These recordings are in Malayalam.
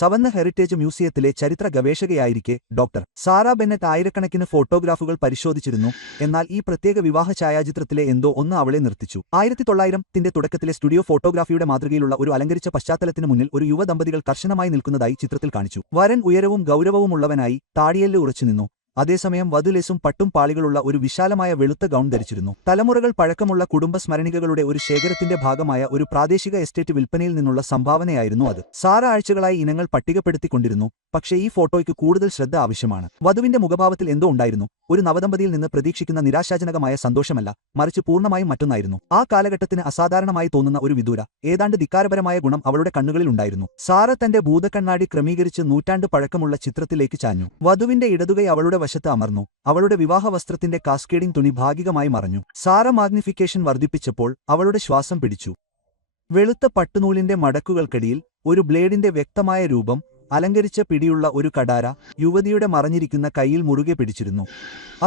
സവന്ന ഹെറിറ്റേജ് മ്യൂസിയത്തിലെ ചരിത്ര ഗവേഷകയായിരിക്കെ ഡോക്ടർ സാറ ബെന്നറ്റ് ആയിരക്കണക്കിന് ഫോട്ടോഗ്രാഫുകൾ പരിശോധിച്ചിരുന്നു. എന്നാൽ ഈ പ്രത്യേക വിവാഹ ഛായാചിത്രത്തിലെ എന്തോ ഒന്ന് അവളെ നിർത്തിച്ചു. 1900-ത്തിന്റെ തുടക്കത്തിലെ സ്റ്റുഡിയോ ഫോട്ടോഗ്രാഫിയുടെ മാതൃകയിലുള്ള ഒരു അലങ്കരിച്ച പശ്ചാത്തലത്തിന് മുന്നിൽ ഒരു യുവദമ്പതികൾ കർശനമായി നിൽക്കുന്നതായി ചിത്രത്തിൽ കാണിച്ചു. വരൻ ഉയരവും ഗൗരവവുമുള്ളവനായി താടിയെല്ല് ഉറച്ചുനിന്നു. അതേസമയം വധു ലേസും പട്ടും പാളികളുള്ള ഒരു വിശാലമായ വെളുത്ത ഗൗൺ ധരിച്ചിരുന്നു. തലമുറകൾ പഴക്കമുള്ള കുടുംബ സ്മരണികകളുടെ ഒരു ശേഖരത്തിന്റെ ഭാഗമായ ഒരു പ്രാദേശിക എസ്റ്റേറ്റ് വിൽപ്പനയിൽ നിന്നുള്ള സംഭാവനയായിരുന്നു അത്. സാറ ആഴ്ചകളായി ഇനങ്ങൾ പട്ടികപ്പെടുത്തിക്കൊണ്ടിരുന്നു. പക്ഷേ ഈ ഫോട്ടോയ്ക്ക് കൂടുതൽ ശ്രദ്ധ ആവശ്യമാണ്. വധുവിന്റെ മുഖഭാവത്തിൽ എന്തോ ഉണ്ടായിരുന്നു. ഒരു നവദമ്പതിയിൽ നിന്ന് പ്രതീക്ഷിക്കുന്ന നിരാശാജനകമായ സന്തോഷമല്ല, മറിച്ച് പൂർണ്ണമായും മറ്റൊന്നായിരുന്നു. ആ കാലഘട്ടത്തിന് അസാധാരണമായി തോന്നുന്ന ഒരു വിദൂര, ഏതാണ്ട് ധിക്കാരപരമായ ഗുണം അവളുടെ കണ്ണുകളിൽ ഉണ്ടായിരുന്നു. സാറ തന്റെ ഭൂതക്കണ്ണാടി ക്രമീകരിച്ച് നൂറ്റാണ്ട് പഴക്കമുള്ള ചിത്രത്തിലേക്ക് ചാഞ്ഞു. വധുവിന്റെ ഇടതുകൈ അവളുടെ വശത്ത് അമർന്നു. അവളുടെ വിവാഹ വസ്ത്രത്തിന്റെ കാസ്കേഡിംഗ് തുണി ഭാഗികമായി മറഞ്ഞു. സാറ മാഗ്നിഫിക്കേഷൻ വർദ്ധിപ്പിച്ചപ്പോൾ അവളുടെ ശ്വാസം പിടിച്ചു. വെളുത്ത പട്ടുനൂലിന്റെ മടക്കുകൾക്കടിയിൽ ഒരു ബ്ലേഡിന്റെ വ്യക്തമായ രൂപം, അലങ്കരിച്ച പിടിയുള്ള ഒരു കടാര യുവതിയുടെ മറഞ്ഞിരിക്കുന്ന കൈയിൽ മുറുകെ പിടിച്ചിരുന്നു.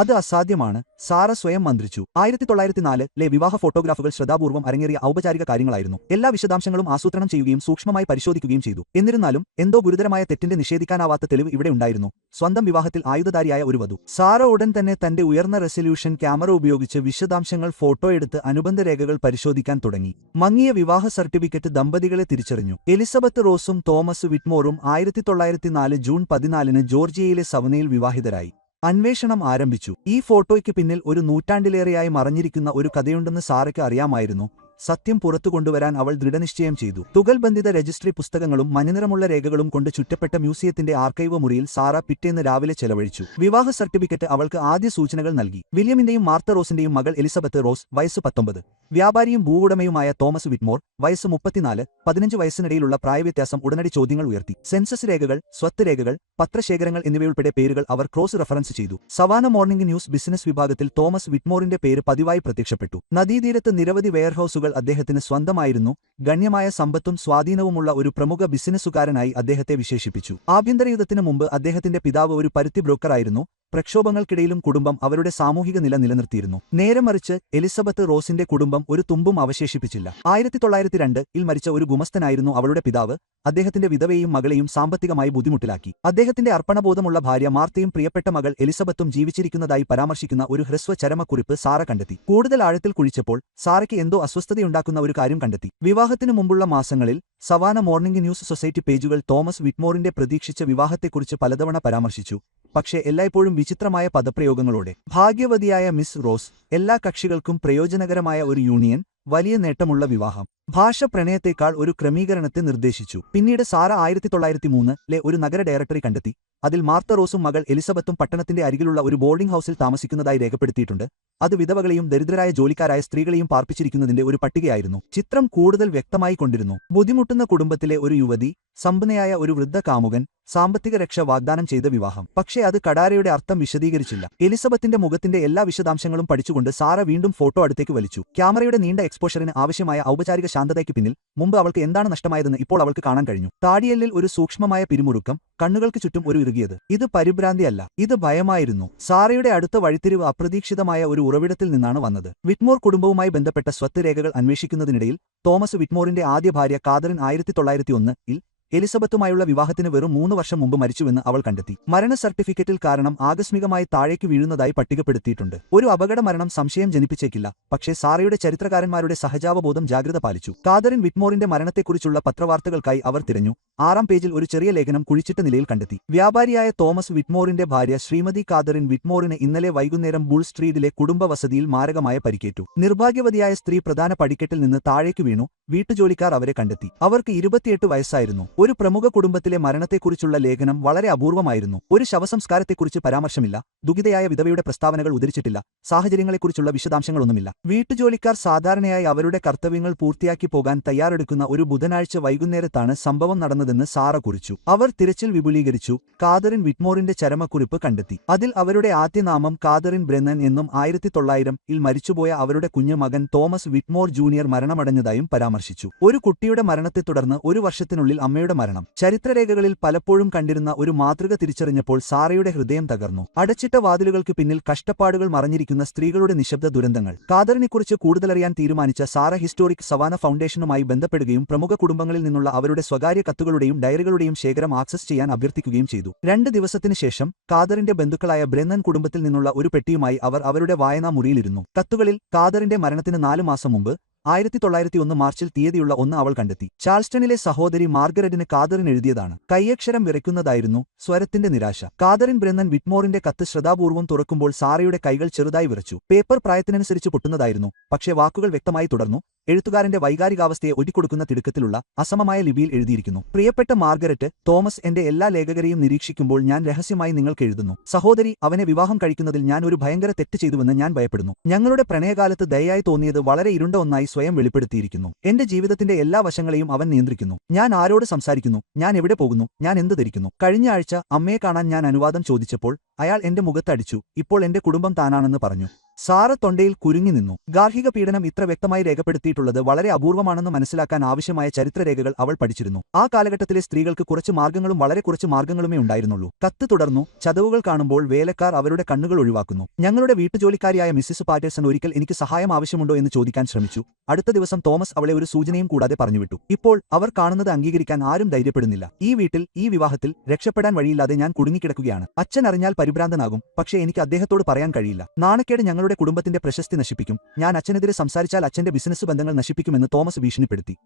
അത് അസാധ്യമാണ്, സാറ സ്വയം മന്ത്രിച്ചു. 1904-ലെ വിവാഹ ഫോട്ടോഗ്രാഫുകൾ ശ്രദ്ധാപൂർവ്വം അരങ്ങേറിയ ഔപചാരിക കാര്യങ്ങളായിരുന്നു. എല്ലാ വിശദാംശങ്ങളും ആസൂത്രണം ചെയ്യുകയും സൂക്ഷ്മമായി പരിശോധിക്കുകയും ചെയ്തു. എന്നിരുന്നാലും എന്തോ ഗുരുതരമായ തെറ്റിന്റെ നിഷേധിക്കാനാവാത്ത തെളിവ് ഇവിടെ ഉണ്ടായിരുന്നു. സ്വന്തം വിവാഹത്തിൽ ആയുധധാരിയായ ഒരു വധു. സാറ ഉടൻ തന്നെ തന്റെ ഉയർന്ന റെസല്യൂഷൻ ക്യാമറ ഉപയോഗിച്ച് വിശദാംശങ്ങൾ ഫോട്ടോ എടുത്ത് അനുബന്ധ രേഖകൾ പരിശോധിക്കാൻ തുടങ്ങി. മങ്ങിയ വിവാഹ സർട്ടിഫിക്കറ്റ് ദമ്പതികളെ തിരിച്ചറിഞ്ഞു. എലിസബത്ത് റോസും തോമസ് വിറ്റ്മോറും 1904 ജൂൺ 14-ന് ജോർജിയയിലെ സവനയിൽ വിവാഹിതരായി. അന്വേഷണം ആരംഭിച്ചു. ഈ ഫോട്ടോയ്ക്ക് പിന്നിൽ ഒരു നൂറ്റാണ്ടിലേറെയായി മറഞ്ഞിരിക്കുന്ന ഒരു കഥയുണ്ടെന്ന് സാറയ്ക്ക് അറിയാമായിരുന്നു. സത്യം പുറത്തുകൊണ്ടുവരാൻ അവൾ ദൃഢനിശ്ചയം ചെയ്തു. തുകൽബന്ധിത രജിസ്ട്രി പുസ്തകങ്ങളും മഞ്ഞനിറമുള്ള രേഖകളും കൊണ്ട് ചുറ്റപ്പെട്ട മ്യൂസിയത്തിന്റെ ആർക്കൈവ് മുറിയിൽ സാറ പിറ്റേന്ന് രാവിലെ ചെലവഴിച്ചു. വിവാഹ സർട്ടിഫിക്കറ്റ് അവൾക്ക് ആദ്യ സൂചനകൾ നൽകി. വില്യമിന്റെയും മാർത്ത റോസിന്റെയും മകൾ എലിസബത്ത് റോസ്, വയസ്സ് 19. വ്യാപാരിയും ഭൂവുടമയുമായ തോമസ് വിറ്റ്മോർ, വയസ്സ് 34. 15 വയസ്സിനിടയിലുള്ള പ്രായവ്യത്യാസം ഉടനടി ചോദ്യങ്ങൾ ഉയർത്തി. സെൻസസ് രേഖകൾ, സ്വത്ത് രേഖകൾ, പത്രശേഖരങ്ങൾ എന്നിവയുൾപ്പെടെ പേരുകൾ അവർ ക്രോസ് റഫറൻസ് ചെയ്തു. സവാന മോർണിംഗ് ന്യൂസ് ബിസിനസ് വിഭാഗത്തിൽ തോമസ് വിറ്റ്മോറിന്റെ പേര് പതിവായി പ്രത്യക്ഷപ്പെട്ടു. നദീതീരത്ത് നിരവധി വെയർഹൌസുകൾ അദ്ദേഹത്തിന് സ്വന്തമായിരുന്നു. ഗണ്യമായ സമ്പത്തും സ്വാധീനവുമുള്ള ഒരു പ്രമുഖ ബിസിനസ്സുകാരനായി അദ്ദേഹത്തെ വിശേഷിപ്പിച്ചു. ആഭ്യന്തര യുദ്ധത്തിന് മുമ്പ് അദ്ദേഹത്തിന്റെ പിതാവ് ഒരു പരുത്തി ബ്രോക്കറായിരുന്നു. പ്രക്ഷോഭങ്ങൾക്കിടയിലും കുടുംബം അവരുടെ സാമൂഹിക നില നിലനിർത്തിയിരുന്നു. നേരെ മറിച്ച് എലിസബത്ത് റോസിന്റെ കുടുംബം ഒരു തുമ്പും അവശേഷിപ്പിച്ചില്ല. 1902-ൽ മരിച്ച ഒരു ഗുമസ്തനായിരുന്നു അവളുടെ പിതാവ്. അദ്ദേഹത്തിന്റെ വിധവയെയും മകളെയും സാമ്പത്തികമായി ബുദ്ധിമുട്ടിലാക്കി. അദ്ദേഹത്തിന്റെ അർപ്പണബോധമുള്ള ഭാര്യ മാർത്തയും പ്രിയപ്പെട്ട മകൾ എലിസബത്തും ജീവിച്ചിരിക്കുന്നതായി പരാമർശിക്കുന്ന ഒരു ഹ്രസ്വ ചരമക്കുറിപ്പ് സാറ കണ്ടെത്തി. കൂടുതൽ ആഴത്തിൽ കുഴിച്ചപ്പോൾ സാറയ്ക്ക് എന്തോ അസ്വസ്ഥതയുണ്ടാക്കുന്ന ഒരു കാര്യം കണ്ടെത്തി. വിവാഹത്തിനു മുമ്പുള്ള മാസങ്ങളിൽ സവാന മോർണിംഗ് ന്യൂസ് സൊസൈറ്റി പേജുകൾ തോമസ് വിറ്റ്മോറിന്റെ പ്രതീക്ഷിച്ച വിവാഹത്തെക്കുറിച്ച് പലതവണ പരാമർശിച്ചു. പക്ഷേ എല്ലായ്പ്പോഴും വിചിത്രമായ പദപ്രയോഗങ്ങളോടെ. ഭാഗ്യവതിയായ മിസ് റോസ്, എല്ലാ കക്ഷികൾക്കും പ്രയോജനകരമായ ഒരു യൂണിയൻ, വലിയ നേട്ടമുള്ള വിവാഹം. ഭാഷ പ്രണയത്തേക്കാൾ ഒരു ക്രമീകരണത്തെ നിർദ്ദേശിച്ചു. പിന്നീട് സാറ 1903-ലെ ഒരു നഗര ഡയറക്ടറി കണ്ടെത്തി. അതിൽ മാർത്ത റോസും മകൾ എലിസബത്തും പട്ടണത്തിന്റെ അരികിലുള്ള ഒരു ബോർഡിംഗ് ഹൌസിൽ താമസിക്കുന്നതായി രേഖപ്പെടുത്തിയിട്ടുണ്ട്. അത് വിധവകളെയും ദരിദ്രരായ ജോലിക്കാരായ സ്ത്രീകളെയും പാർപ്പിച്ചിരിക്കുന്നതിന്റെ ഒരു പട്ടികയായിരുന്നു. ചിത്രം കൂടുതൽ വ്യക്തമായി കൊണ്ടിരുന്നു. ബുദ്ധിമുട്ടുന്ന കുടുംബത്തിലെ ഒരു യുവതി, സമ്പന്നയായ ഒരു വൃദ്ധ കാമുകൻ, സാമ്പത്തിക രക്ഷ വാഗ്ദാനം ചെയ്ത വിവാഹം. പക്ഷേ അത് കടാരയുടെ അർത്ഥം വിശദീകരിച്ചില്ല. എലിസബത്തിന്റെ മുഖത്തിന്റെ എല്ലാ വിശദാംശങ്ങളും പഠിച്ചുകൊണ്ട് സാറ വീണ്ടും ഫോട്ടോ അടുത്തേക്ക് വലിച്ചു. ക്യാമറയുടെ നീണ്ട എക്സ്പോഷറിന് ആവശ്യമായ ഔപചാരിക ശാന്തതയ്ക്ക് പിന്നിൽ മുമ്പ് അവൾക്ക് എന്താണ് നഷ്ടമായതെന്ന് ഇപ്പോൾ അവൾക്ക് കാണാൻ കഴിഞ്ഞു. താടിയെല്ലിൽ ഒരു സൂക്ഷ്മമായ പിരിമുറുക്കം, കണ്ണുകൾക്ക് ചുറ്റും ഒരു ഇറുകിയത്. ഇത് പരിഭ്രാന്തിയല്ല, ഇത് ഭയമായിരുന്നു. സാറയുടെ അടുത്ത വഴിത്തിരിവ് അപ്രതീക്ഷിതമായ ഒരു ഉറവിടത്തിൽ നിന്നാണ് വന്നത്. വിറ്റ്മോർ കുടുംബവുമായി ബന്ധപ്പെട്ട സ്വത്ത് രേഖകൾ അന്വേഷിക്കുന്നതിനിടയിൽ തോമസ് വിറ്റ്മോറിന്റെ ആദ്യ ഭാര്യ കാതറിൻ 1901-ൽ എലിസബത്തുമായുള്ള വിവാഹത്തിന് വെറും 3 വർഷം മുമ്പ് മരിച്ചുവെന്ന് അവൾ കണ്ടെത്തി. മരണ സർട്ടിഫിക്കറ്റിൽ കാരണം ആകസ്മികമായി താഴേക്ക് വീഴുന്നതായി പട്ടികപ്പെടുത്തിയിട്ടുണ്ട്. ഒരു അപകട മരണം സംശയം ജനിപ്പിച്ചേക്കില്ല. പക്ഷേ സാറയുടെ ചരിത്രകാരന്മാരുടെ സഹജാവബോധം ജാഗ്രത പാലിച്ചു. കാതറിൻ വിറ്റ്മോറിന്റെ മരണത്തെക്കുറിച്ചുള്ള പത്രവാർത്തകൾക്കായി അവർ തിരഞ്ഞു. 6-ാം പേജിൽ ഒരു ചെറിയ ലേഖനം കുഴിച്ചിട്ട നിലയിൽ കണ്ടെത്തി. വ്യാപാരിയായ തോമസ് വിറ്റ്മോറിന്റെ ഭാര്യ ശ്രീമതി കാതറിൻ വിറ്റ്മോറിന് ഇന്നലെ വൈകുന്നേരം ബുൾ സ്ട്രീറ്റിലെ കുടുംബ വസതിയിൽ മാരകമായ പരിക്കേറ്റു. നിർഭാഗ്യവതിയായ സ്ത്രീ പ്രധാന പടിക്കെട്ടിൽ നിന്ന് താഴേക്ക് വീണു. വീട്ടുജോലിക്കാർ അവരെ കണ്ടെത്തി. അവർക്ക് 28 വയസ്സായിരുന്നു. ഒരു പ്രമുഖ കുടുംബത്തിലെ മരണത്തെക്കുറിച്ചുള്ള ലേഖനം വളരെ അപൂർവമായിരുന്നു. ഒരു ശവസംസ്കാരത്തെക്കുറിച്ച് പരാമർശമില്ല. ദുഃഖിതയായ വിധവയുടെ പ്രസ്താവനകൾ ഉദ്ധരിച്ചിട്ടില്ല. സാഹചര്യങ്ങളെക്കുറിച്ചുള്ള വിശദാംശങ്ങളൊന്നുമില്ല. വീട്ടുജോലിക്കാർ സാധാരണയായി അവരുടെ കർത്തവ്യങ്ങൾ പൂർത്തിയാക്കി പോകാൻ തയ്യാറെടുക്കുന്ന ഒരു ബുധനാഴ്ച വൈകുന്നേരത്താണ് സംഭവം നടന്നതെന്ന് സാറ കുറിച്ചു. അവർ തിരച്ചിൽ വിപുലീകരിച്ചു. കാതറിൻ വിറ്റ്മോറിന്റെ ചരമക്കുറിപ്പ് കണ്ടെത്തി. അതിൽ അവരുടെ ആദ്യനാമം കാതറിൻ ബ്രെന്നൻ എന്നും 1900-ൽ മരിച്ചുപോയ അവരുടെ കുഞ്ഞു മകൻ തോമസ് വിറ്റ്മോർ ജൂനിയർ മരണമടഞ്ഞതായും പരാമർശിച്ചു. ഒരു കുട്ടിയുടെ മരണത്തെ തുടർന്ന് 1 വർഷത്തിനുള്ളിൽ അമ്മയുടെ സാറയുടെ മരണം. ചരിത്രരേഖകളിൽ പലപ്പോഴും കണ്ടിരുന്ന ഒരു മാതൃക തിരിച്ചറിഞ്ഞപ്പോൾ സാറയുടെ ഹൃദയം തകർന്നു. അടച്ചിട്ട വാതിലുകൾക്ക് പിന്നിൽ കഷ്ടപ്പാടുകൾ മറഞ്ഞിരിക്കുന്ന സ്ത്രീകളുടെ നിശബ്ദ ദുരന്തങ്ങൾ. ഖാദറിനെക്കുറിച്ച് കൂടുതലറിയാൻ തീരുമാനിച്ച സാറ ഹിസ്റ്റോറിക് സവാന ഫൗണ്ടേഷനുമായി ബന്ധപ്പെടുകയും പ്രമുഖ കുടുംബങ്ങളിൽ നിന്നുള്ള അവരുടെ സ്വകാര്യ കത്തുകളുടെയും ഡയറികളുടെയും ശേഖരം ആക്സസ് ചെയ്യാൻ അഭ്യർത്ഥിക്കുകയും ചെയ്തു. 2 ദിവസത്തിനു ശേഷം ഖാദറിന്റെ ബന്ധുക്കളായ ബ്രെന്നൻ കുടുംബത്തിൽ നിന്നുള്ള ഒരു പെട്ടിയുമായി അവർ അവരുടെ വായനാ മുറിയിലിരുന്നു. കത്തുകളിൽ ഖാദറിന്റെ മരണത്തിന് 4 മാസം മുമ്പ് 1901 മാർച്ചിൽ തീയതിയുള്ള 1 അവൾ കണ്ടെത്തി. ചാൾസ്റ്റണിലെ സഹോദരി മാർഗരറ്റിന് ഖാദറിൻ എഴുതിയതാണ്. കൈയക്ഷരം വിറയ്ക്കുന്നതായിരുന്നു, സ്വരത്തിന്റെ നിരാശ. ഖാദറിൻ ബ്രെന്നൻ വിറ്റ്മോറിന്റെ കത്ത് ശ്രദ്ധാപൂർവ്വം തുറക്കുമ്പോൾ സാറയുടെ കൈകൾ ചെറുതായി വിറച്ചു. പേപ്പർ പ്രായത്തിനനുസരിച്ച് പൊട്ടുന്നതായിരുന്നു, പക്ഷേ വാക്കുകൾ വ്യക്തമായി തുടർന്നു. എഴുത്തുകാരന്റെ വൈകാരികാവസ്ഥയെ ഒറ്റിക്കൊടുക്കുന്ന തിടുക്കത്തിലുള്ള അസമമായ ലിപിയിൽ എഴുതിയിരിക്കുന്നു. പ്രിയപ്പെട്ട മാർഗരറ്റ്, തോമസ് എന്റെ എല്ലാ ലേഖകരെയും നിരീക്ഷിക്കുമ്പോൾ ഞാൻ രഹസ്യമായി നിങ്ങൾക്ക് എഴുതുന്നു. സഹോദരി, അവനെ വിവാഹം കഴിക്കുന്നതിൽ ഞാൻ ഒരു ഭയങ്കര തെറ്റ് ചെയ്തുവെന്ന് ഞാൻ ഭയപ്പെടുന്നു. ഞങ്ങളുടെ പ്രണയകാലത്ത് ദയയായി തോന്നിയത് വളരെ ഇരുണ്ട ഒന്നായി സ്വയം വെളിപ്പെടുത്തിയിരിക്കുന്നു. എന്റെ ജീവിതത്തിന്റെ എല്ലാ വശങ്ങളെയും അവൻ നിയന്ത്രിക്കുന്നു. ഞാൻ ആരോട് സംസാരിക്കുന്നു, ഞാൻ എവിടെ പോകുന്നു, ഞാൻ എന്ത് ധരിക്കുന്നു. കഴിഞ്ഞ ആഴ്ച അമ്മയെ കാണാൻ ഞാൻ അനുവാദം ചോദിച്ചപ്പോൾ അയാൾ എന്റെ മുഖത്തടിച്ചു. ഇപ്പോൾ എന്റെ കുടുംബം താനാണെന്ന് പറഞ്ഞു. സാറ തൊണ്ടയിൽ കുരുങ്ങി നിന്നു. ഗാർഹിക പീഡനം ഇത്ര വ്യക്തമായി രേഖപ്പെടുത്തിയിട്ടുള്ളത് വളരെ അപൂർവമാണെന്ന് മനസ്സിലാക്കാൻ ആവശ്യമായ ചരിത്രരേഖകൾ അവൾ പഠിച്ചിരുന്നു. ആ കാലഘട്ടത്തിലെ സ്ത്രീകൾക്ക് കുറച്ച് മാർഗങ്ങളും വളരെ കുറച്ച് മാർഗങ്ങളുമേ ഉണ്ടായിരുന്നുള്ളൂ. കത്ത് തുടർന്നു. ചതവുകൾ കാണുമ്പോൾ വേലക്കാർ അവരുടെ കണ്ണുകൾ ഒഴിവാക്കുന്നു. ഞങ്ങളുടെ വീട്ടുജോലിക്കാരിയായ മിസ്സിസ് പാറ്റേഴ്സൺ ഒരിക്കൽ എനിക്ക് സഹായം ആവശ്യമുണ്ടോ എന്ന് ചോദിക്കാൻ ശ്രമിച്ചു. അടുത്ത ദിവസം തോമസ് അവളെ ഒരു സൂചനയും കൂടാതെ പറഞ്ഞുവിട്ടു. ഇപ്പോൾ അവർ കാണുന്നത് അംഗീകരിക്കാൻ ആരും ധൈര്യപ്പെടുന്നില്ല. ഈ വീട്ടിൽ, ഈ വിവാഹത്തിൽ രക്ഷപ്പെടാൻ വഴിയില്ലാതെ ഞാൻ കുടുങ്ങിക്കിടക്കുകയാണ്. അച്ഛൻ അറിഞ്ഞാൽ പരിഭ്രാന്തനാകും, പക്ഷേ എനിക്ക് അദ്ദേഹത്തോട് പറയാൻ കഴിയില്ല. നാണക്കേട് ഞങ്ങളുടെ കുടുംബത്തിന്റെ പ്രശസ്തി നശിപ്പിക്കും. ഞാൻ അച്ഛനെതിരെ സംസാരിച്ചാൽ അച്ഛന്റെ ബിസിനസ് ബന്ധങ്ങൾ നശിപ്പിക്കുമെന്ന് തോമസ് ഭീഷണിപ്പെടുത്തി.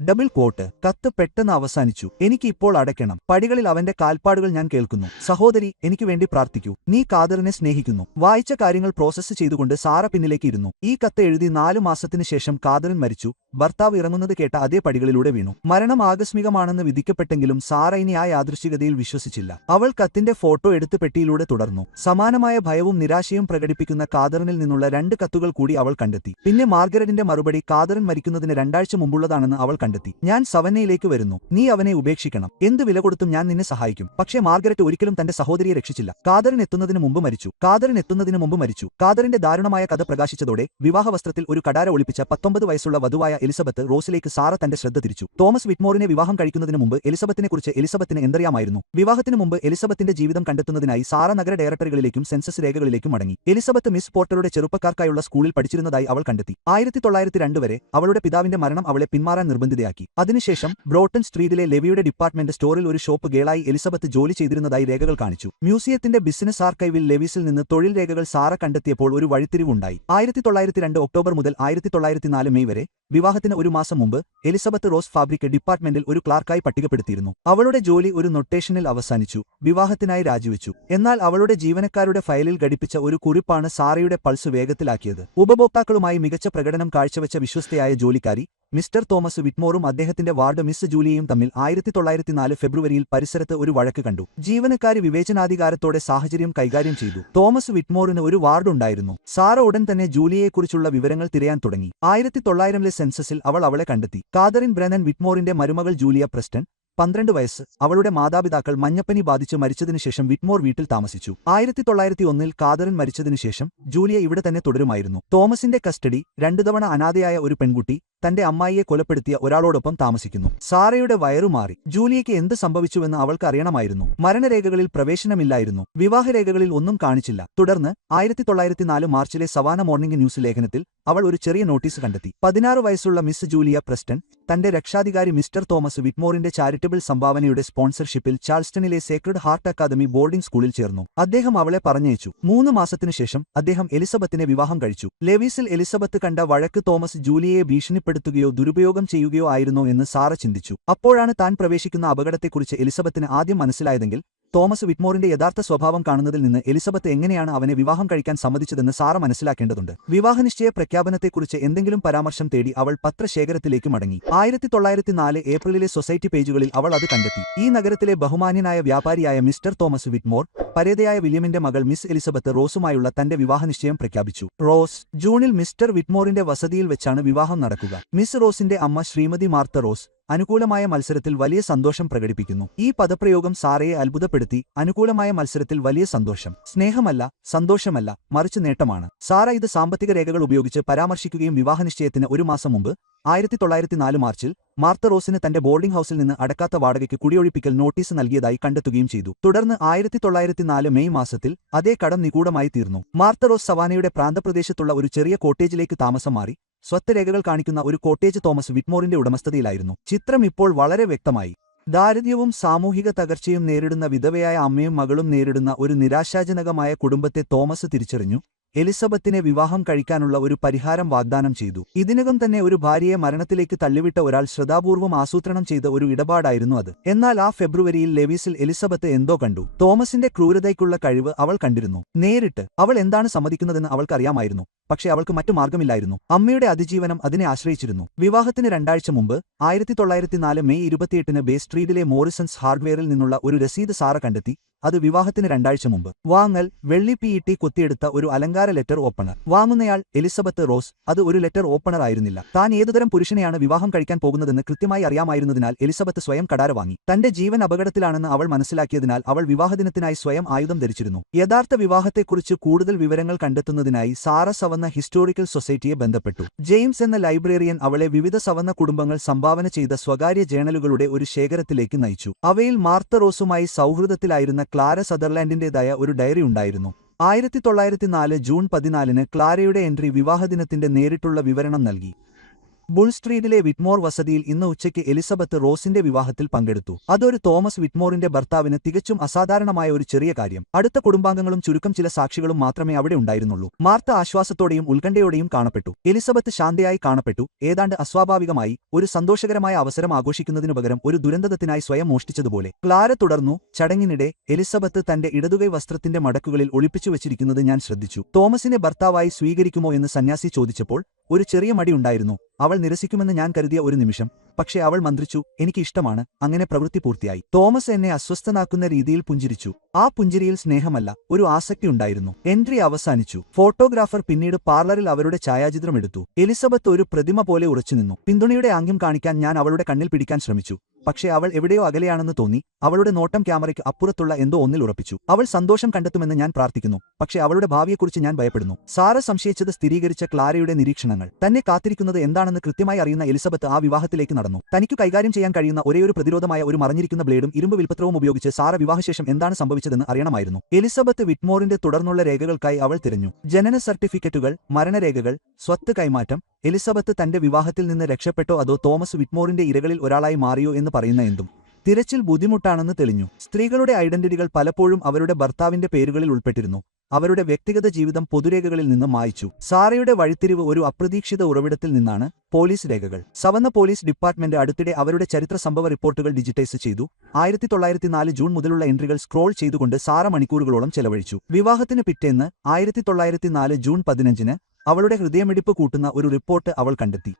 Double coat. കത്ത് പെട്ടെന്ന് അവസാനിച്ചു. എനിക്ക് ഇപ്പോൾ അടയ്ക്കണം. പടികളിൽ അവന്റെ കാൽപ്പാടുകൾ ഞാൻ കേൾക്കുന്നു. സഹോദരി, എനിക്ക് വേണ്ടി പ്രാർത്ഥിക്കൂ. നീ ഖാദറിനെ സ്നേഹിക്കുന്നു. വായിച്ച കാര്യങ്ങൾ പ്രോസസ്സ് ചെയ്തുകൊണ്ട് സാറ പിന്നിലേക്ക് ഇരുന്നു. ഈ കത്ത് എഴുതി 4 മാസത്തിനു ശേഷം ഖാദറിൻ മരിച്ചു. ഭർത്താവ് ഇറങ്ങുന്നത് കേട്ട അതേ പടികളിലൂടെ വീണു. മരണം ആകസ്മികമാണെന്ന് വിധിക്കപ്പെട്ടെങ്കിലും സാറ ഇനി ആ യാദൃശ്ചികതയിൽ വിശ്വസിച്ചില്ല. അവൾ കത്തിന്റെ ഫോട്ടോ എടുത്ത് പെട്ടിയിലൂടെ തുടർന്നു. സമാനമായ ഭയവും നിരാശയും പ്രകടിപ്പിക്കുന്ന ഖാദറിനിൽ നിന്നുള്ള 2 കത്തുകൾ കൂടി അവൾ കണ്ടെത്തി. പിന്നെ മാർഗരറ്റിന്റെ മറുപടി ഖാദറിൻ മരിക്കുന്നതിന് 2 ആഴ്ച മുമ്പുള്ളതാണെന്ന് അവൾ കണ്ടെത്തി. ഞാൻ സവന്നയിലേക്ക് വരുന്നു. നീ അവനെ ഉപേക്ഷിക്കണം. എന്ത് വില കൊടുത്തും ഞാൻ നിന്നെ സഹായിക്കും. പക്ഷേ മാർഗരറ്റ് ഒരിക്കലും തന്റെ സഹോദരിയെ രക്ഷിച്ചില്ല. ഖാദറിൻ എത്തുന്നതിന് മുമ്പ് മരിച്ചു. ഖാദറിന്റെ ദാരുണമായ കഥ പ്രകാശിച്ചതോടെ വിവാഹവസ്ത്രത്തിൽ ഒരു കടാര ഒളിപ്പിച്ച 19 വയസ്സുള്ള വധുവായ എലിസബത്ത് റോസിലേക്ക് സാറ തന്റെ ശ്രദ്ധ തിരിച്ചു. തോമസ് വിറ്റ്മോറിനെ വിവാഹം കഴിക്കുന്നതിന് മുമ്പ് എലിസബത്തിനെക്കുറിച്ച് എലിസബത്തിന് എന്തറിയാമായിരുന്നു? വിവാഹത്തിന് മുമ്പ് എലിസബത്തിന്റെ ജീവിതം കണ്ടെത്തുന്നതിനായി സാറ നഗര ഡയറക്ടറികളിലേക്കും സെൻസസ് രേഖകളിലേക്കും മടങ്ങി. എലിസബത്ത് മിസ് പോർട്ടറുടെ ചെറുപ്പക്കാർക്കായുള്ള സ്കൂളിൽ പഠിച്ചിരുന്നതായി അവൾ കണ്ടെത്തി. 1902 വരെ അവളുടെ പിതാവിന്റെ മരണം അവളെ പിന്മാറാൻ നിർബന്ധിതയാക്കി. അതിനുശേഷം ബ്രോട്ടൺ സ്ട്രീറ്റിലെ ലെവിയുടെ ഡിപ്പാർട്ട്മെന്റ് സ്റ്റോറിൽ ഒരു ഷോപ്പ് ഗേളായി എലിസബത്ത് ജോലി ചെയ്തിരുന്നതായി രേഖകൾ കാണിച്ചു. മ്യൂസിയത്തിന്റെ ബിസിനസ് ആർക്കൈവിൽ ലെവിസിൽ നിന്ന് തൊഴിൽ രേഖകൾ സാറ കണ്ടെത്തിയപ്പോൾ ഒരു വഴിത്തിരിവുണ്ടായി. 1902 ഒക്ടോബർ മുതൽ 1904 മെയ് വരെ, വിവാഹത്തിന് 1 മാസം മുമ്പ്, എലിസബത്ത് റോസ് ഫാബ്രിക് ഡിപ്പാർട്ട്മെന്റിൽ ഒരു ക്ലാർക്കായി പട്ടികപ്പെടുത്തിയിരുന്നു. അവളുടെ ജോലി ഒരു നൊട്ടേഷനിൽ അവസാനിച്ചു. വിവാഹത്തിനായി രാജിവെച്ചു. എന്നാൽ അവളുടെ ജീവനക്കാരുടെ ഫയലിൽ ഘടിപ്പിച്ച ഒരു കുറിപ്പാണ് സാറയുടെ പൾസ് വേഗത്തിലാക്കിയത്. ഉപഭോക്താക്കളുമായി മികച്ച പ്രകടനം കാഴ്ചവെച്ച വിശ്വസ്തയായ ജോലിക്കാരി മിസ്റ്റർ തോമസ് വിറ്റ്മോറും അദ്ദേഹത്തിന്റെ വാർഡ് മിസ് ജൂലിയയും തമ്മിൽ 1904 ഫെബ്രുവരിയിൽ പരിസരത്ത് ഒരു വഴക്ക് കണ്ടു. ജീവനക്കാരി വിവേചനാധികാരത്തോടെ സാഹചര്യം കൈകാര്യം ചെയ്തു. തോമസ് വിറ്റ്മോറിന് ഒരു വാർഡ് ഉണ്ടായിരുന്നു. സാറ ഉടൻ തന്നെ ജൂലിയെക്കുറിച്ചുള്ള വിവരങ്ങൾ തിരയാൻ തുടങ്ങി. 1900 സെൻസസിൽ അവൾ അവളെ കണ്ടെത്തി. ഖാദറിൻ ബ്രെനൻ വിറ്റ്മോറിന്റെ മരുമകൾ ജൂലിയ പ്രസ്റ്റൺ, 12 വയസ്സ്. അവളുടെ മാതാപിതാക്കൾ മഞ്ഞപ്പനി ബാധിച്ച് മരിച്ചതിനുശേഷം വിറ്റ്മോർ വീട്ടിൽ താമസിച്ചു. 1901 ഖാദറിൻ മരിച്ചതിനുശേഷം ജൂലിയ ഇവിടെ തന്നെ തുടരുമായിരുന്നു. തോമസിന്റെ കസ്റ്റഡി. 2 തവണ അനാഥയായ ഒരു പെൺകുട്ടി തന്റെ അമ്മായിയെ കൊലപ്പെടുത്തിയ ഒരാളോടൊപ്പം താമസിക്കുന്നു. സാറയുടെ വയറുമാറി. ജൂലിയയ്ക്ക് എന്ത് സംഭവിച്ചുവെന്ന് അവൾക്ക് അറിയണമായിരുന്നു. മരണരേഖകളിൽ പ്രവേശനമില്ലായിരുന്നു. വിവാഹരേഖകളിൽ ഒന്നും കാണിച്ചില്ല. തുടർന്ന് 1904 മാർച്ചിലെ സവാന മോർണിംഗ് ന്യൂസ് ലേഖനത്തിൽ അവൾ ഒരു ചെറിയ നോട്ടീസ് കണ്ടെത്തി. 16 വയസ്സുള്ള മിസ് ജൂലിയ പ്രസ്റ്റൺ തന്റെ രക്ഷാധികാരി മിസ്റ്റർ തോമസ് വിറ്റ്മോറിന്റെ ചാരിറ്റബിൾ സംഭാവനയുടെ സ്പോൺസർഷിപ്പിൽ ചാൾസ്റ്റണിലെ സേക്രഡ് ഹാർട്ട് അക്കാദമി ബോർഡിംഗ് സ്കൂളിൽ ചേർന്നു. അദ്ദേഹം അവളെ പറഞ്ഞയച്ചു. 3 മാസത്തിനു ശേഷം അദ്ദേഹം എലിസബത്തിനെ വിവാഹം കഴിച്ചു. ലെവീസിൽ എലിസബത്ത് കണ്ട വഴക്ക് തോമസ് ജൂലിയയെ ഭീഷണിപ്പെടുത്തുകയോ ദുരുപയോഗം ചെയ്യുകയോ ആയിരുന്നോ എന്ന് സാറ ചിന്തിച്ചു. അപ്പോഴാണ് താൻ പ്രവേശിക്കുന്ന അപകടത്തെക്കുറിച്ച് എലിസബത്തിന് ആദ്യം മനസ്സിലായതെങ്കിൽ തോമസ് വിറ്റ്മോറിന്റെ യഥാർത്ഥ സ്വഭാവം കാണുന്നതിൽ നിന്ന് എലിസബത്ത് എങ്ങനെയാണ് അവനെ വിവാഹം കഴിക്കാൻ സമ്മതിച്ചതെന്ന് സാറ മനസ്സിലാക്കേണ്ടതുണ്ട്. വിവാഹനിശ്ചയ പ്രഖ്യാപനത്തെക്കുറിച്ച് എന്തെങ്കിലും പരാമർശം തേടി അവൾ പത്രശേഖരത്തിലേക്ക് മടങ്ങി. 1904 ഏപ്രിലിലെ സൊസൈറ്റി പേജുകളിൽ അവൾ അത് കണ്ടെത്തി. ഈ നഗരത്തിലെ ബഹുമാന്യനായ വ്യാപാരിയായ മിസ്റ്റർ തോമസ് വിറ്റ്മോർ പരേതയായ വില്യമിന്റെ മകൾ മിസ് എലിസബത്ത് റോസുമായുള്ള തന്റെ വിവാഹനിശ്ചയം പ്രഖ്യാപിച്ചു. റോസ്. ജൂണിൽ മിസ്റ്റർ വിറ്റ്മോറിന്റെ വസതിയിൽ വെച്ചാണ് വിവാഹം നടക്കുക. മിസ് റോസിന്റെ അമ്മ ശ്രീമതി മാർത്ത റോസ് അനുകൂലമായ മത്സരത്തിൽ വലിയ സന്തോഷം പ്രകടിപ്പിക്കുന്നു. ഈ പദപ്രയോഗം സാറയെ അത്ഭുതപ്പെടുത്തി. അനുകൂലമായ മത്സരത്തിൽ വലിയ സന്തോഷം. സ്നേഹമല്ല, സന്തോഷമല്ല, മറിച്ച് നേട്ടമാണ്. സാറ ഇത് സാമ്പത്തിക രേഖകൾ ഉപയോഗിച്ച് പരാമർശിക്കുകയും വിവാഹനിശ്ചയത്തിന് 1 മാസം മുമ്പ് 1904 മാർച്ചിൽ മാർത്ത റോസിന് തന്റെ ബോർഡിംഗ് ഹൌസിൽ നിന്ന് അടക്കാത്ത വാടകയ്ക്ക് കുടിയൊഴിപ്പിക്കൽ നോട്ടീസ് നൽകിയതായി കണ്ടെത്തുകയും ചെയ്തു. തുടർന്ന് 1904 മെയ് മാസത്തിൽ അതേ കടം നിഗൂഢമായി തീർന്നു. മാർത്ത റോസ് സവാനയുടെ പ്രാന്തപ്രദേശത്തുള്ള ഒരു ചെറിയ കോട്ടേജിലേക്ക് താമസം മാറി. സ്വത്ത് രേഖകൾ കാണിക്കുന്ന ഒരു കോട്ടേജ് തോമസ് വിറ്റ്മോറിന്റെ ഉടമസ്ഥതയിലായിരുന്നു. ചിത്രം ഇപ്പോൾ വളരെ വ്യക്തമായി. ദാരിദ്ര്യവും സാമൂഹിക തകർച്ചയും നേരിടുന്ന വിധവയായ അമ്മയും മകളും നേരിടുന്ന ഒരു നിരാശാജനകമായ കുടുംബത്തെ തോമസ് തിരിച്ചറിഞ്ഞു. എലിസബത്തിനെ വിവാഹം കഴിക്കാനുള്ള ഒരു പരിഹാരം വാഗ്ദാനം ചെയ്തു. ഇതിനകം തന്നെ ഒരു ഭാര്യയെ മരണത്തിലേക്ക് തള്ളിവിട്ട ഒരാൾ ശ്രദ്ധാപൂർവം ആസൂത്രണം ചെയ്ത ഒരു ഇടപാടായിരുന്നു അത്. എന്നാൽ ആ ഫെബ്രുവരിയിൽ ലെവീസിൽ എലിസബത്ത് എന്തോ കണ്ടു. തോമസിന്റെ ക്രൂരതയ്ക്കുള്ള കഴിവ് അവൾ കണ്ടിരുന്നു. നേരിട്ട് അവൾ എന്താണ് സമ്മതിക്കുന്നതെന്ന് അവൾക്കറിയാമായിരുന്നു. പക്ഷേ അവൾക്ക് മറ്റു മാർഗമില്ലായിരുന്നു. അമ്മയുടെ അതിജീവനം അതിനെ ആശ്രയിച്ചിരുന്നു. വിവാഹത്തിന് 2 ആഴ്ച മുമ്പ് 1904 മെയ് 28 ബേ സ്ട്രീറ്റിലെ മോറിസൺസ് ഹാർഡ്വെയറിൽ നിന്നുള്ള ഒരു രസീത് സാറ കണ്ടെത്തി. അത് വിവാഹത്തിന് 2 ആഴ്ച മുമ്പ്. വാങ്ങൽ വെള്ളി PET കൊത്തിയെടുത്ത ഒരു അലങ്കാര ലെറ്റർ ഓപ്പണർ. വാങ്ങുന്നയാൾ എലിസബത്ത് റോസ്. അത് ഒരു ലെറ്റർ ഓപ്പണർ ആയിരുന്നില്ല. താൻ ഏതുതരം പുരുഷനെയാണ് വിവാഹം കഴിക്കാൻ പോകുന്നതെന്ന് കൃത്യമായി അറിയാമായിരുന്നതിനാൽ എലിസബത്ത് സ്വയം കടാര വാങ്ങി. തന്റെ ജീവൻ അപകടത്തിലാണെന്ന് അവൾ മനസ്സിലാക്കിയതിനാൽ അവൾ വിവാഹദിനത്തിനായി സ്വയം ആയുധം ധരിച്ചിരുന്നു. യഥാർത്ഥ വിവാഹത്തെക്കുറിച്ച് കൂടുതൽ വിവരങ്ങൾ കണ്ടെത്തുന്നതിനായി സാറ സവന്ന ഹിസ്റ്റോറിക്കൽ സൊസൈറ്റിയെ ബന്ധപ്പെട്ടു. ജെയിംസ് എന്ന ലൈബ്രറിയൻ അവളെ വിവിധ സവന്ന കുടുംബങ്ങൾ സംഭാവന ചെയ്ത സ്വകാര്യ ജേണലുകളുടെ ഒരു ശേഖരത്തിലേക്ക് നയിച്ചു. അവയിൽ മാർത്ത റോസുമായി സൗഹൃദത്തിലായിരുന്ന ക്ലാര സദർലാൻഡിന്റേതായ ഒരു ഡയറി ഉണ്ടായിരുന്നു. 1904 ജൂൺ 14 ക്ലാരയുടെ എൻട്രി വിവാഹദിനത്തിന്റെ നേരിട്ടുള്ള വിവരണം നൽകി. ബുൾ സ്ട്രീറ്റിലെ വിറ്റ്മോർ വസതിയിൽ ഇന്ന് ഉച്ചയ്ക്ക് എലിസബത്ത് റോസിന്റെ വിവാഹത്തിൽ പങ്കെടുത്തു. അതൊരു തോമസ് വിറ്റ്മോറിന്റെ ഭർത്താവിന് തികച്ചും അസാധാരണമായ ഒരു ചെറിയ കാര്യം. അടുത്ത കുടുംബാംഗങ്ങളും ചുരുക്കം ചില സാക്ഷികളും മാത്രമേ അവിടെ ഉണ്ടായിരുന്നുള്ളൂ. മാർത്ത ആശ്വാസത്തോടെയും ഉത്കണ്ഠയോടെയും കാണപ്പെട്ടു. എലിസബത്ത് ശാന്തയായി കാണപ്പെട്ടു. ഏതാണ്ട് അസ്വാഭാവികമായി ഒരു സന്തോഷകരമായ അവസരം ആഘോഷിക്കുന്നതിനു പകരം ഒരു ദുരന്തത്തിനായി സ്വയം മോഷ്ടിച്ചതുപോലെ. ക്ലാര തുടർന്നു, ചടങ്ങിനിടെ എലിസബത്ത് തന്റെ ഇടതുകൈ വസ്ത്രത്തിന്റെ മടക്കുകളിൽ ഒളിപ്പിച്ചു വച്ചിരിക്കുന്നത് ഞാൻ ശ്രദ്ധിച്ചു. തോമസിനെ ഭർത്താവായി സ്വീകരിക്കുമോ എന്ന് സന്യാസി ചോദിച്ചപ്പോൾ ഒരു ചെറിയ മടിയുണ്ടായിരുന്നു. അവൾ നിരസിക്കുമെന്ന് ഞാൻ കരുതിയ ഒരു നിമിഷം. പക്ഷേ അവൾ മന്ത്രിച്ചു, എനിക്ക് ഇഷ്ടമാണ്. അങ്ങനെ പ്രവൃത്തി പൂർത്തിയായി. തോമസ് എന്നെ അസ്വസ്ഥനാക്കുന്ന രീതിയിൽ പുഞ്ചിരിച്ചു. ആ പുഞ്ചിരിയിൽ സ്നേഹമല്ല, ഒരു ആസക്തി ഉണ്ടായിരുന്നു. എൻട്രി അവസാനിച്ചു. ഫോട്ടോഗ്രാഫർ പിന്നീട് പാർലറിൽ അവരുടെ ഛായാചിത്രം എടുത്തു. എലിസബത്ത് ഒരു പ്രതിമ പോലെ ഉറച്ചുനിന്നു. പിന്തുണയുടെ ആംഗ്യം കാണിക്കാൻ ഞാൻ അവളുടെ കണ്ണിൽ പിടിക്കാൻ ശ്രമിച്ചു. പക്ഷേ അവൾ എവിടെയോ അകലെയാണെന്ന് തോന്നി. അവളുടെ നോട്ടം ക്യാമറയ്ക്ക് അപ്പുറത്തുള്ള എന്തോ ഒന്നിൽ ഉറപ്പിച്ചു. അവൾ സന്തോഷം കണ്ടെത്തുമെന്ന് ഞാൻ പ്രാർത്ഥിക്കുന്നു. പക്ഷേ അവളുടെ ഭാവിയെക്കുറിച്ച് ഞാൻ ഭയപ്പെടുന്നു. സാറ സംശയിച്ചത് സ്ഥിരീകരിച്ച ക്ലാരയുടെ നിരീക്ഷണങ്ങൾ. തന്നെ കാത്തിരിക്കുന്നത് എന്താണെന്ന് കൃത്യമായി അറിയുന്ന എലിസബത്ത് ആ വിവാഹത്തിലേക്ക് നടന്നു. തനിക്ക് കൈകാര്യം ചെയ്യാൻ കഴിയുന്ന ഒരേയൊരു പ്രതിരോധമായ ഒരു മറഞ്ഞിരിക്കുന്ന ബ്ലേഡും ഇരുമ്പ് വിൽപത്രവും ഉപയോഗിച്ച് സാറ വിവാഹശേഷം എന്താണ് സംഭവിച്ചതെന്ന് അറിയണമായിരുന്നു. എലിസബത്ത് വിറ്റ്മോറിന്റെ തുടർന്നുള്ള രേഖകൾക്കായി അവൾ തിരഞ്ഞു. ജനന സർട്ടിഫിക്കറ്റുകൾ, മരണരേഖകൾ, സ്വത്ത് കൈമാറ്റം. എലിസബത്ത് തന്റെ വിവാഹത്തിൽ നിന്ന് രക്ഷപ്പെട്ടോ അതോ തോമസ് വിറ്റ്മോറിന്റെ ഇരകളിൽ ഒരാളായി മാറിയോ എന്ന് പറയുന്ന എന്തും. തിരച്ചിൽ ബുദ്ധിമുട്ടാണെന്ന് തെളിഞ്ഞു. സ്ത്രീകളുടെ ഐഡന്റിറ്റികൾ പലപ്പോഴും അവരുടെ ഭർത്താവിന്റെ പേരുകളിൽ ഉൾപ്പെട്ടിരുന്നു. അവരുടെ വ്യക്തിഗത ജീവിതം പൊതുരേഖകളിൽ നിന്ന് മായ്ച്ചു. സാറയുടെ വഴിത്തിരിവ് ഒരു അപ്രതീക്ഷിത ഉറവിടത്തിൽ നിന്നാണ്. പോലീസ് രേഖകൾ. സവന്ന പോലീസ് ഡിപ്പാർട്ട്മെന്റ് അടുത്തിടെ അവരുടെ ചരിത്ര സംഭവ റിപ്പോർട്ടുകൾ ഡിജിറ്റൈസ് ചെയ്തു. 1904 ജൂൺ മുതലുള്ള എൻട്രികൾ സ്ക്രോൾ ചെയ്തുകൊണ്ട് സാറ മണിക്കൂറുകളോളം ചെലവഴിച്ചു. വിവാഹത്തിന് പിറ്റേന്ന് 1904 ജൂൺ 15 അവളുടെ ഹൃദയമിടിപ്പ് കൂട്ടുന്ന ഒരു റിപ്പോർട്ട് അവൾ കണ്ടെത്തി.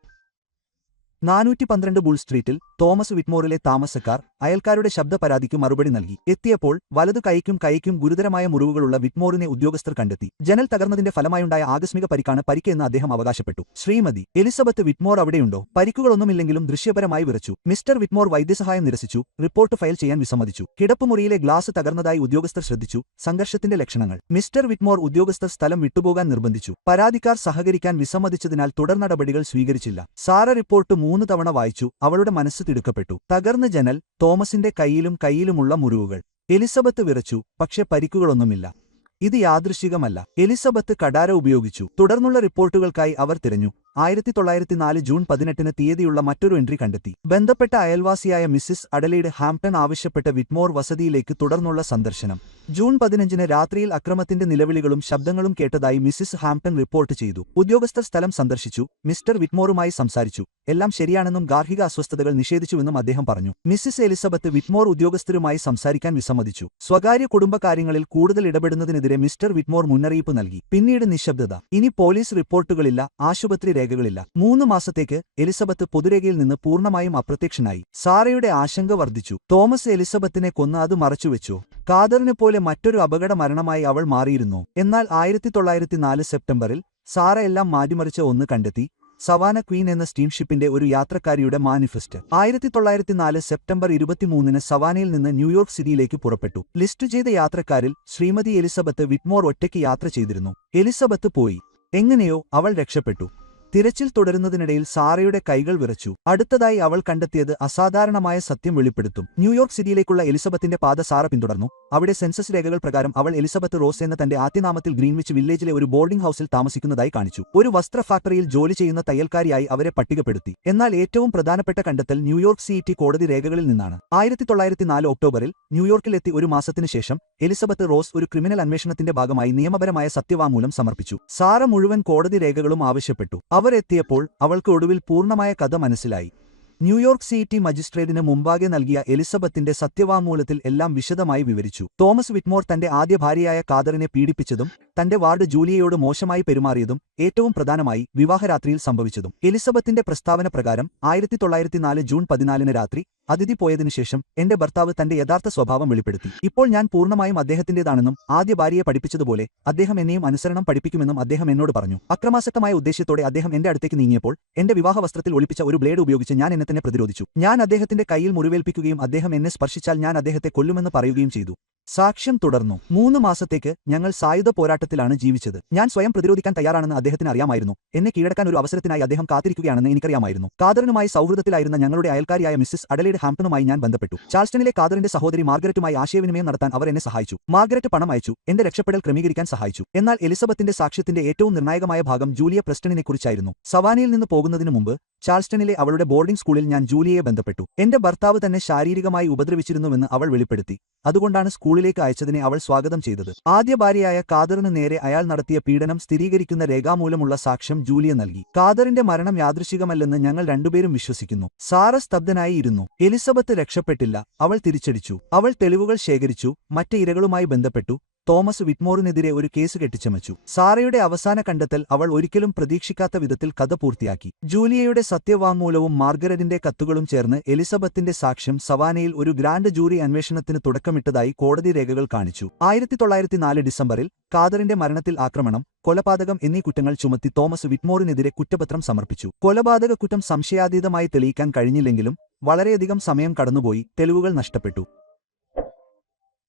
412 ബുൾ സ്ട്രീറ്റിൽ തോമസ് വിറ്റ്മോറിലെ താമസക്കാർ അയൽക്കാരുടെ ശബ്ദ പരാതിക്ക് മറുപടി നൽകി. എത്തിയപ്പോൾ വലതു കൈക്കും ഗുരുതരമായ മുറിവുകളുള്ള വിറ്റ്മോറിനെ ഉദ്യോഗസ്ഥർ കണ്ടെത്തി. ജനൽ തകർന്നതിന്റെ ഫലമായുണ്ടായ ആകസ്മിക പരിക്കാണ് പരിക്കെന്ന് അദ്ദേഹം അവകാശപ്പെട്ടു. ശ്രീമതി എലിസബത്ത് വിറ്റ്മോർ അവിടെയുണ്ടോ? പരിക്കുകളൊന്നുമില്ലെങ്കിലും ദൃശ്യപരമായി വിറച്ചു. മിസ്റ്റർ വിറ്റ്മോർ വൈദ്യസഹായം നിരസിച്ചു. റിപ്പോർട്ട് ഫയൽ ചെയ്യാൻ വിസമ്മതിച്ചു. കിടപ്പുമുറിയിലെ ഗ്ലാസ് തകർന്നതായി ഉദ്യോഗസ്ഥർ ശ്രദ്ധിച്ചു. സംഘർഷത്തിന്റെ ലക്ഷണങ്ങൾ. മിസ്റ്റർ വിറ്റ്മോർ ഉദ്യോഗസ്ഥർ സ്ഥലം വിട്ടുപോകാൻ നിർബന്ധിച്ചു. പരാതിക്കാർ സഹകരിക്കാൻ വിസമ്മതിച്ചതിനാൽ തുടർ നടപടികൾ സ്വീകരിച്ചില്ല. സാറ റിപ്പോർട്ട് 3 തവണ വായിച്ചു. അവളുടെ മനസ്സ് തിടുക്കപ്പെട്ടു. തകർന്ന ജനൽ, തോമസിന്റെ കൈയിലുമുള്ള മുറിവുകൾ. എലിസബത്ത് വിറച്ചു. പക്ഷെ പരിക്കുകളൊന്നുമില്ല. ഇത് യാദൃശ്ചികമല്ല. എലിസബത്ത് കടാര ഉപയോഗിച്ചു. തുടർന്നുള്ള റിപ്പോർട്ടുകൾക്കായി അവർ തിരഞ്ഞു. 1904 ജൂൺ 18 തീയതിയുള്ള മറ്റൊരു എൻട്രി കണ്ടെത്തി. ബന്ധപ്പെട്ട അയൽവാസിയായ മിസ്സിസ് അഡലൈഡ് ഹാംപ്ടൺ ആവശ്യപ്പെട്ട വിറ്റ്മോർ വസതിയിലേക്ക് തുടർന്നുള്ള സന്ദർശനം. ജൂൺ 15 രാത്രിയിൽ അക്രമത്തിന്റെ നിലവിളികളും ശബ്ദങ്ങളും കേട്ടതായി മിസ്സിസ് ഹാംപ്ടൺ റിപ്പോർട്ട് ചെയ്തു. ഉദ്യോഗസ്ഥർ സ്ഥലം സന്ദർശിച്ചു. മിസ്റ്റർ വിറ്റ്മോറുമായി സംസാരിച്ചു. എല്ലാം ശരിയാണെന്നും ഗാർഹിക അസ്വസ്ഥതകൾ നിഷേധിച്ചുവെന്നും അദ്ദേഹം പറഞ്ഞു. മിസ്സിസ് എലിസബത്ത് വിറ്റ്മോർ ഉദ്യോഗസ്ഥരുമായി സംസാരിക്കാൻ വിസമ്മതിച്ചു. സ്വകാര്യ കുടുംബകാര്യങ്ങളിൽ കൂടുതൽ ഇടപെടുന്നതിനെതിരെ മിസ്റ്റർ വിറ്റ്മോർ മുന്നറിയിപ്പ് നൽകി. പിന്നീട് നിശബ്ദത. ഇനി പോലീസ് റിപ്പോർട്ടുകളില്ല, ആശുപത്രി രേഖകളില്ല. 3 മാസത്തേക്ക് എലിസബത്ത് പൊതുരേഖയിൽ നിന്ന് പൂർണ്ണമായും അപ്രത്യക്ഷനായി. സാറയുടെ ആശങ്ക വർദ്ധിച്ചു. തോമസ് എലിസബത്തിനെ കൊന്ന് അത് മറച്ചുവെച്ചോ? കാദറിനെ പോലെ മറ്റൊരു അപകട മരണമായി അവൾ മാറിയിരുന്നു. എന്നാൽ 1904 സെപ്റ്റംബറിൽ സാറ എല്ലാം മാറ്റിമറിച്ച ഒന്ന് കണ്ടെത്തി. സവാന ക്വീൻ എന്ന സ്റ്റീംഷിപ്പിന്റെ ഒരു യാത്രക്കാരിയുടെ മാനിഫെസ്റ്റ്. 1904 സെപ്റ്റംബർ 23 സവാനയിൽ നിന്ന് ന്യൂയോർക്ക് സിറ്റിയിലേക്ക് പുറപ്പെട്ടു. ലിസ്റ്റ് ചെയ്ത യാത്രക്കാരിൽ ശ്രീമതി എലിസബത്ത് വിറ്റ്മോർ ഒറ്റയ്ക്ക് യാത്ര ചെയ്തിരുന്നു. എലിസബത്ത് പോയി. എങ്ങനെയോ അവൾ രക്ഷപ്പെട്ടു. തിരച്ചിൽ തുടരുന്നതിനിടയിൽ സാറയുടെ കൈകൾ വിറച്ചു. അടുത്തതായി അവൾ കണ്ടെത്തിയത് അസാധാരണമായ സത്യം വെളിപ്പെടുത്തും. ന്യൂയോർക്ക് സിറ്റിയിലേക്കുള്ള എലിസബത്തിന്റെ പാത സാറ പിന്തുടർന്നു. അവിടെ സെൻസസ് രേഖകൾ പ്രകാരം അവൾ എലിസബത്ത് റോസ് എന്ന തന്റെ ആദ്യനാമത്തിൽ ഗ്രീൻവിച്ച് വില്ലേജിലെ ഒരു ബോർഡിംഗ് ഹൌസിൽ താമസിക്കുന്നതായി കാണിച്ചു. ഒരു വസ്ത്ര ഫാക്ടറിയിൽ ജോലി ചെയ്യുന്ന തയ്യൽക്കാരിയായി അവരെ പട്ടികപ്പെടുത്തി. എന്നാൽ ഏറ്റവും പ്രധാനപ്പെട്ട കണ്ടെത്തൽ ന്യൂയോർക്ക് സിറ്റി കോടതി രേഖകളിൽ നിന്നാണ്. 1904 ഒക്ടോബറിൽ ന്യൂയോർക്കിലെത്തി ഒരു മാസത്തിനു ശേഷം എലിസബത്ത് റോസ് ഒരു ക്രിമിനൽ അന്വേഷണത്തിന്റെ ഭാഗമായി നിയമപരമായ സത്യവാങ്മൂലം സമർപ്പിച്ചു. സാറ മുഴുവൻ കോടതി രേഖകളും ആവശ്യപ്പെട്ടു. അവർ എത്തിയപ്പോൾ അവൾക്ക് ഒടുവിൽ പൂർണ്ണമായ കഥ മനസ്സിലായി. ന്യൂയോർക്ക് സിറ്റി മജിസ്ട്രേറ്റിന് മുമ്പാകെ നൽകിയ എലിസബത്തിന്റെ സത്യവാങ്മൂലത്തിൽ എല്ലാം വിശദമായി വിവരിച്ചു. തോമസ് വിറ്റ്മോർ തന്റെ ആദ്യ ഭാര്യയായ കാതറിനെ പീഡിപ്പിച്ചതും തന്റെ വാർഡ് ജൂലിയയോട് മോശമായി പെരുമാറിയതും ഏറ്റവും പ്രധാനമായി വിവാഹരാത്രിയിൽ സംഭവിച്ചതും. എലിസബത്തിന്റെ പ്രസ്താവന പ്രകാരം 1904 ജൂൺ 14 രാത്രി അതിഥി പോയതിനുശേഷം എന്റെ ഭർത്താവ് തന്റെ യഥാർത്ഥ സ്വഭാവം വെളിപ്പെടുത്തി. ഇപ്പോൾ ഞാൻ പൂർണ്ണമായും അദ്ദേഹത്തിന്റേതാണെന്നും ആദ്യ ഭാര്യയെ പഠിപ്പിച്ചതുപോലെ അദ്ദേഹം എന്നെയും അനുസരണം പഠിപ്പിക്കുമെന്നും അദ്ദേഹം എന്നോട് പറഞ്ഞു. അക്രമാസക്തമായ ഉദ്ദേശ്യത്തോടെ അദ്ദേഹം എന്റെ അടുത്തേക്ക് നീങ്ങിയപ്പോൾ എന്റെ വിവാഹ വസ്ത്രത്തിൽ ഒളിപ്പിച്ച ഒരു ബ്ലേഡ് ഉപയോഗിച്ച് ഞാൻ എന്നെ തന്നെ പ്രതിരോധിച്ചു. ഞാൻ അദ്ദേഹത്തിന്റെ കൈയിൽ മുറിവേൽപ്പിക്കുകയും അദ്ദേഹം എന്നെ സ്പർശിച്ചാൽ ഞാൻ അദ്ദേഹത്തെ കൊല്ലുമെന്ന് പറയുകയും ചെയ്തു. സാക്ഷ്യം തുടർന്നു. 3 മാസത്തേക്ക് ഞങ്ങൾ സായുധ പോരാട്ടത്തിലാണ് ജീവിച്ചത്. ഞാൻ സ്വയം പ്രതിരോധിക്കാൻ തയ്യാറാണെന്ന് അദ്ദേഹത്തിന് അറിയാമായിരുന്നു. എന്നെ കീഴടക്കാൻ ഒരു അവസരത്തിനായി അദ്ദേഹം കാത്തിരിക്കുകയാണെന്ന് എനിക്കറിയാമായിരുന്നു. കാതറിനുമായി സൗഹൃദത്തിലായിരുന്ന ഞങ്ങളുടെ അയൽക്കാരിയായ മിസ്സിസ് അഡലേഡ് ഹാംപ്ടണുമായി ഞാൻ ബന്ധപ്പെട്ടു. ചാൾസ്റ്റണിലെ കാതറിന്റെ സഹോദരി മാർഗരറ്റുമായി ആശയവിനിമയം നടത്താൻ അവർ എന്നെ സഹായിച്ചു. മാർഗരറ്റ് പണം അയച്ചു, എന്റെ രക്ഷപ്പെടൽ ക്രമീകരിക്കാൻ സഹായിച്ചു. എന്നാൽ എലിസബത്തിന്റെ സാക്ഷ്യത്തിന്റെ ഏറ്റവും നിർണായകമായ ഭാഗം ജൂലിയ പ്രസ്റ്റണിനെക്കുറിച്ചായിരുന്നു. സവാനയിൽ നിന്ന് പോകുന്നതിനു മുമ്പ് ചാൾസ്റ്റണിലെ അവളുടെ ബോർഡിംഗ് സ്കൂളിൽ ഞാൻ ജൂലിയയെ ബന്ധപ്പെട്ടു. എന്റെ ഭർത്താവ് തന്നെ ശാരീരികമായി ഉപദ്രവിച്ചിരുന്നുവെന്ന് അവൾ വെളിപ്പെടുത്തി. അതുകൊണ്ടാണ് സ്കൂളിലേക്ക് അയച്ചതിനെ അവൾ സ്വാഗതം ചെയ്തത്. ആദ്യ ഭാര്യയായ കാതറിനു നേരെ അയാൾ നടത്തിയ പീഡനം സ്ഥിരീകരിക്കുന്ന രേഖാമൂലമുള്ള സാക്ഷ്യം ജൂലിയ നൽകി. കാതറിന്റെ മരണം യാദൃശ്ചികമല്ലെന്ന് ഞങ്ങൾ രണ്ടുപേരും വിശ്വസിക്കുന്നു. സാറ സ്തബ്ധനായി ഇരുന്നു. എലിസബത്ത് രക്ഷപ്പെട്ടില്ല. അവൾ തിരിച്ചടിച്ചു. അവൾ തെളിവുകൾ ശേഖരിച്ചു, മറ്റ് ഇരകളുമായി ബന്ധപ്പെട്ടു, തോമസ് വിറ്റ്മോറിനെതിരെ ഒരു കേസ് കെട്ടിച്ചമച്ചു. സാറയുടെ അവസാന കണ്ടെത്തൽ അവൾ ഒരിക്കലും പ്രതീക്ഷിക്കാത്ത വിധത്തിൽ കഥ പൂർത്തിയാക്കി. ജൂലിയയുടെ സത്യവാങ്മൂലവും മാർഗരറ്റിന്റെ കത്തുകളും ചേർന്ന് എലിസബത്തിന്റെ സാക്ഷ്യം സവാനയിൽ ഒരു ഗ്രാൻഡ് ജൂറി അന്വേഷണത്തിന് തുടക്കമിട്ടതായി കോടതി രേഖകൾ കാണിച്ചു. 1904 ഡിസംബറിൽ കാതറിന്റെ മരണത്തിൽ ആക്രമണം, കൊലപാതകം എന്നീ കുറ്റങ്ങൾ ചുമത്തി തോമസ് വിറ്റ്മോറിനെതിരെ കുറ്റപത്രം സമർപ്പിച്ചു. കൊലപാതക കുറ്റം സംശയാതീതമായി തെളിയിക്കാൻ കഴിഞ്ഞില്ലെങ്കിലും വളരെയധികം സമയം കടന്നുപോയി, തെളിവുകൾ നഷ്ടപ്പെട്ടു.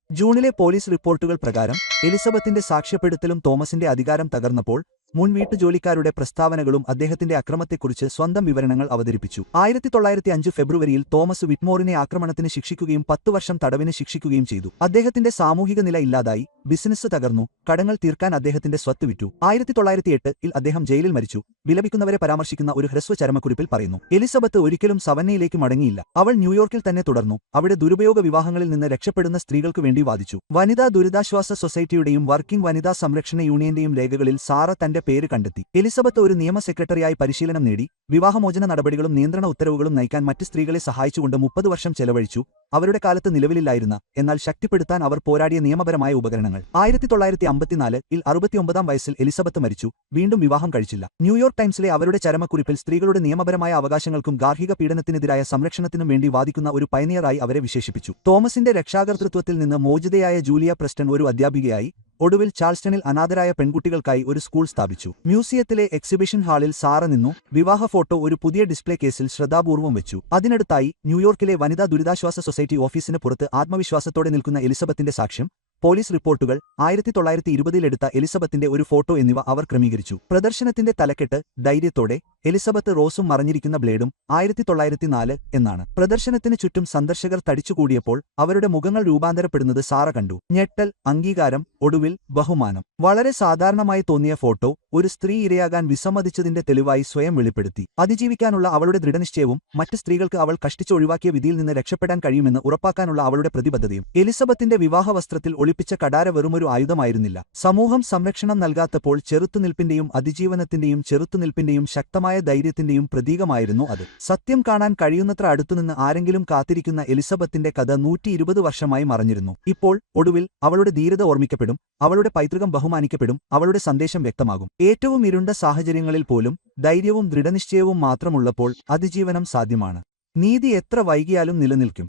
ജൂണിലെ പോലീസ് റിപ്പോർട്ടുകൾ പ്രകാരം എലിസബത്തിന്റെ സാക്ഷ്യപ്പെടുത്തലും തോമസിന്റെ അധികാരം തകർന്നപ്പോൾ മുൻ വീട്ടുജോലിക്കാരുടെ പ്രസ്താവനകളും അദ്ദേഹത്തിന്റെ അക്രമത്തെക്കുറിച്ച് സ്വന്തം വിവരണങ്ങൾ അവതരിപ്പിച്ചു. 1905 ഫെബ്രുവരിയിൽ തോമസ് വിറ്റ്മോറിനെ ആക്രമണത്തിന് ശിക്ഷിക്കുകയും 10 വർഷം തടവിന് ശിക്ഷിക്കുകയും ചെയ്തു. അദ്ദേഹത്തിന്റെ സാമൂഹിക നില ഇല്ലാതായി, ബിസിനസ് തകർന്നു, കടങ്ങൾ തീർക്കാൻ അദ്ദേഹത്തിന്റെ സ്വത്ത് വിറ്റു. 1908 അദ്ദേഹം ജയിലിൽ മരിച്ചു. വിലപിക്കുന്നവരെ പരാമർശിക്കുന്ന ഒരു ഹ്രസ്വ ചരമക്കുറിപ്പിൽ പറയുന്നു, എലിസബത്ത് ഒരിക്കലും സവന്നയിലേക്ക് മടങ്ങിയില്ല. അവൾ ന്യൂയോർക്കിൽ തന്നെ തുടർന്നു. അവിടെ ദുരുപയോഗ വിവാഹങ്ങളിൽ നിന്ന് രക്ഷപ്പെടുന്ന സ്ത്രീകൾക്ക് വേണ്ടി വാദിച്ചു. വനിതാ ദുരിതാശ്വാസ സൊസൈറ്റിയുടെയും വർക്കിംഗ് വനിതാ സംരക്ഷണ യൂണിയന്റെയും രേഖകളിൽ സാറ തന്റെ പേര് കണ്ടെത്തി. എലിസബത്ത് ഒരു നിയമ സെക്രട്ടറിയായി പരിശീലനം നേടി, വിവാഹമോചന നടപടികളും നിയന്ത്രണ ഉത്തരവുകളും നയിക്കാൻ മറ്റ് സ്ത്രീകളെ സഹായിച്ചുകൊണ്ട് 30 വർഷം ചെലവഴിച്ചു. അവരുടെ കാലത്ത് നിലവിലില്ലായിരുന്ന, എന്നാൽ ശക്തിപ്പെടുത്താൻ അവർ പോരാടിയ നിയമപരമായ ഉപകരണങ്ങൾ. 1954 69-ാം വയസ്സിൽ എലിസബത്ത് മരിച്ചു. വീണ്ടും വിവാഹം കഴിച്ചില്ല. ന്യൂയോർക്ക് ടൈംസിലെ അവരുടെ ചരമക്കുറിപ്പിൽ സ്ത്രീകളുടെ നിയമപരമായ അവകാശങ്ങൾക്കും ഗാർഹിക പീഡനത്തിനെതിരായ സംരക്ഷണത്തിനും വേണ്ടി വാദിക്കുന്ന ഒരു പയനിയറായി അവരെ വിശേഷിപ്പിച്ചു. തോമസിന്റെ രക്ഷാകർതൃത്വത്തിൽ നിന്ന് മോചിതയായ ജൂലിയ പ്രസ്റ്റൺ ഒരു അധ്യാപികയായി. ഒടുവിൽ ചാൾസ്റ്റണിൽ അനാഥരായ പെൺകുട്ടികൾക്കായി ഒരു സ്കൂൾ സ്ഥാപിച്ചു. മ്യൂസിയത്തിലെ എക്സിബിഷൻ ഹാളിൽ സാറ നിന്നു. വിവാഹ ഫോട്ടോ ഒരു പുതിയ ഡിസ്പ്ലേ കേസിൽ ശ്രദ്ധാപൂർവം വെച്ചു. അതിനടുത്തായി ന്യൂയോർക്കിലെ വനിതാ ദുരിതാശ്വാസ സൊസൈറ്റി ഓഫീസിന് പുറത്ത് ആത്മവിശ്വാസത്തോടെ നിൽക്കുന്ന എലിസബത്തിന്റെ സാക്ഷ്യം, പോലീസ് റിപ്പോർട്ടുകൾ, 1920-ൽ എടുത്ത എലിസബത്തിന്റെ ഒരു ഫോട്ടോ എന്നിവ അവർ ക്രമീകരിച്ചു. പ്രദർശനത്തിന്റെ തലക്കെട്ട് ധൈര്യത്തോടെ എലിസബത്ത് റോസും മറഞ്ഞിരിക്കുന്ന ബ്ലേഡും 1904 എന്നാണ്. പ്രദർശനത്തിന് ചുറ്റും സന്ദർശകർ തടിച്ചുകൂടിയപ്പോൾ അവരുടെ മുഖങ്ങൾ രൂപാന്തരപ്പെടുന്നത് സാറ കണ്ടു. ഞെട്ടൽ, അംഗീകാരം, ഒടുവിൽ ബഹുമാനം. വളരെ സാധാരണമായി തോന്നിയ ഫോട്ടോ ഒരു സ്ത്രീ ഇരയാകാൻ വിസമ്മതിച്ചതിന്റെ തെളിവായി സ്വയം വെളിപ്പെടുത്തി. അതിജീവിക്കാനുള്ള അവളുടെ ദൃഢനിശ്ചയവും മറ്റ് സ്ത്രീകൾക്ക് അവൾ കഷ്ടിച്ചൊഴിവാക്കിയ വിധിയിൽ നിന്ന് രക്ഷപ്പെടാൻ കഴിയുമെന്ന് ഉറപ്പാക്കാനുള്ള അവളുടെ പ്രതിബദ്ധതയും. എലിസബത്തിന്റെ വിവാഹവസ്ത്രത്തിൽ ഒളിപ്പിച്ച കടാര വെറുമൊരു ആയുധമായിരുന്നില്ല. സമൂഹം സംരക്ഷണം നൽകാത്തപ്പോൾ ചെറുത്തുനിൽപ്പിന്റെയും അതിജീവനത്തിന്റെയും ചെറുത്തുനിൽപ്പിന്റെയും ശക്തമായ ധൈര്യത്തിന്റെയും പ്രതീകമായിരുന്നു അത്. സത്യം കാണാൻ കഴിയുന്നത്ര അടുത്തുനിന്ന് ആരെങ്കിലും കാത്തിരിക്കുന്ന എലിസബത്തിന്റെ കഥ 120 വർഷമായി മറഞ്ഞിരുന്നു. ഇപ്പോൾ ഒടുവിൽ അവളുടെ ധീരത ഓർമ്മിക്കപ്പെടും, അവളുടെ പൈതൃകം ബഹുമാനിക്കപ്പെടും, അവളുടെ സന്ദേശം വ്യക്തമാകും. ഏറ്റവും ഇരുണ്ട സാഹചര്യങ്ങളിൽ പോലും ധൈര്യവും ദൃഢനിശ്ചയവും മാത്രമുള്ളപ്പോൾ അതിജീവനം സാധ്യമാണ്. നീതി എത്ര വൈകിയാലും നിലനിൽക്കും.